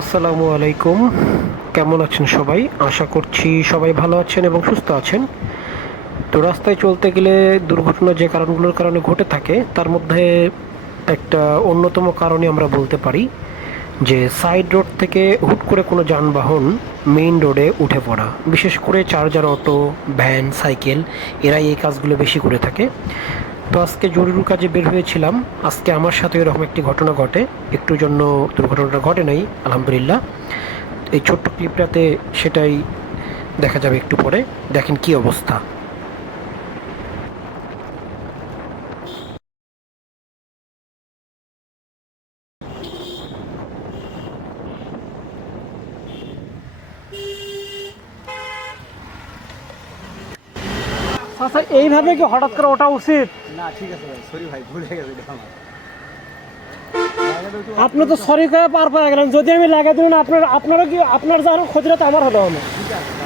আসসালামু আলাইকুম। কেমন আছেন সবাই? আশা করছি সবাই ভালো আছেন এবং সুস্থ আছেন। তো রাস্তায় চলতে গেলে দুর্ঘটনা যে কারণগুলোর কারণে ঘটে থাকে তার মধ্যে একটা অন্যতম কারণই আমরা বলতে পারি যে সাইড রোড থেকে হুট করে কোনো যানবাহন মেইন রোডে উঠে পড়া। বিশেষ করে চার্জার অটো, ভ্যান, সাইকেল এরাই এই কাজগুলো বেশি করে থাকে। তো আজকে জরুরি কাজে বের হয়েছিলাম। আজকে আমার সাথে এরকম একটি ঘটনা ঘটে। একটুর জন্য দুর্ঘটনাটা ঘটে নাই, আলহামদুলিল্লাহ। এই ছোট্ট ক্লিপটাতে সেটাই দেখা যাবে একটু পরে। দেখেন কি অবস্থা। আচ্ছা, এইভাবে কি হঠাৎ করে ওঠা উচিত? না ঠিক আছে ভাই, সরি ভাই, ভুল হয়ে গেছে এটা আমার। আপনি তো সরি করে পার পেয়ে গেলেন। যদি আমি লাগাই দিন আপনার আপনারও কি আপনার যার ক্ষতিটা তো আমার হলো। ঠিক আছে